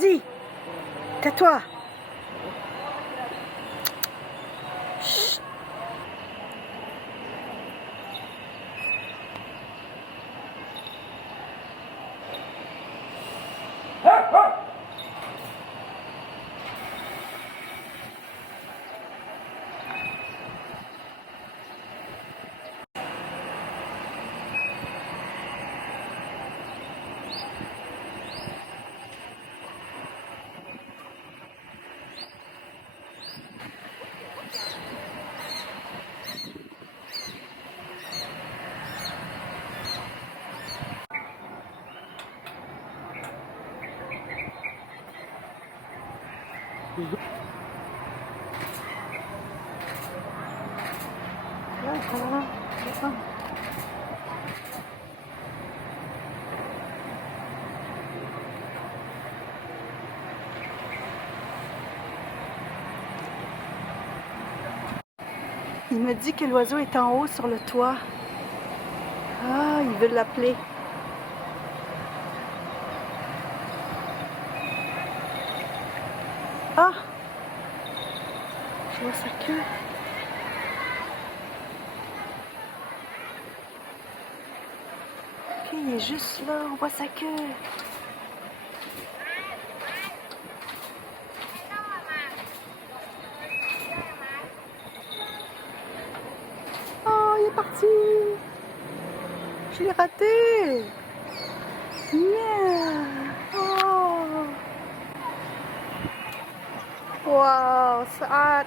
Vas-y, tais-toi. Chut. Il me dit que l'oiseau est en haut sur le toit. Ah, il veut l'appeler. Ah! Je vois sa queue. Ok, il est juste là, on voit sa queue. Oh, il est parti! Je l'ai raté! Yeah! Oh! Wow, ça...